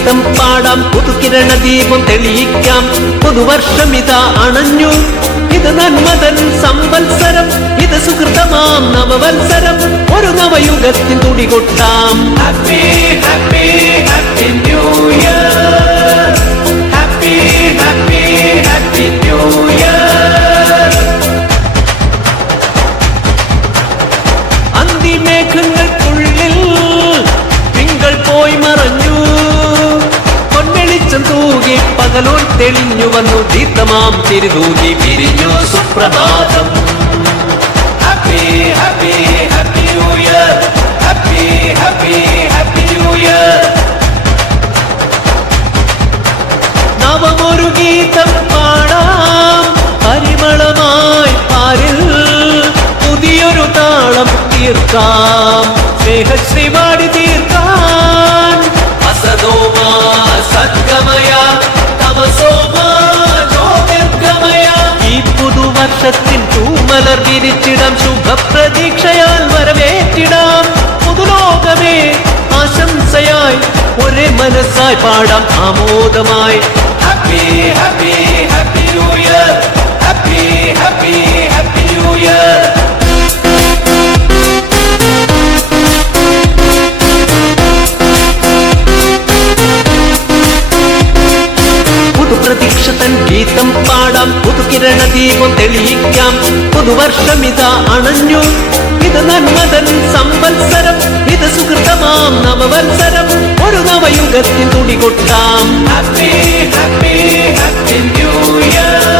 ഗീതം പാടാം, പുതുകിരണ ദീപം തെളിയിക്കാം. പുതുവർഷമിതാ അണഞ്ഞു, ഇത് നന്മതൻ സംവത്സരം, ഇത് സുഹൃതമാം നവവത്സരം, ഒരു നവയുഗത്തിൻ തുടികൊട്ടാം. Happy happy happy new year, happy happy happy new year. അന്തിമേഘങ്ങൾക്കുള്ളിൽ തിങ്കൾ പോയി മറഞ്ഞു, പൊൻവെളിച്ചം തൂകി പകലോൻ തെളിഞ്ഞു വന്നു, ദീപ്തമാം തിരുതൂകി പിരിഞ്ഞു സുപ്രഭാതം. Happy happy happy new year, happy happy happy new year. നവമൊരു ഗീതം പാടാം, പരിമളമായി പാരിൽ പുതിയൊരു താളം തീർക്കാം, സ്നേഹശ്രീവാടി തീർക്കാൻ. അസതോമാ സദ്ഗമയ, തമസോമാ ജ്യോതിർഗമയ. ഈ പുതുവർഷത്തിൻ തൂമലർ വിരിച്ചിടാം, ശുഭപ്രതീക്ഷയാൽ വരവേറ്റിടാം. പുതുലോകമേ ആശംസയായി ഒരേ മനസ്സായി പാടാം ആമോദമായി. Happy happy happy new year, happy happy happy new year. പുതുപ്രതീക്ഷ തൻ ഗീതം പാടാം, പുതുകിരണ ദീപം തെളിയിക്കാം. പുതുവർഷമിതാ അണഞ്ഞു, ഇത് നന്മതൻ സംവത്സരം, ഇത് സുഹൃതമാം നവവത്സരം, ഒരു നവയുഗത്തിൻ തുടികൊട്ടാം. Happy happy happy new year.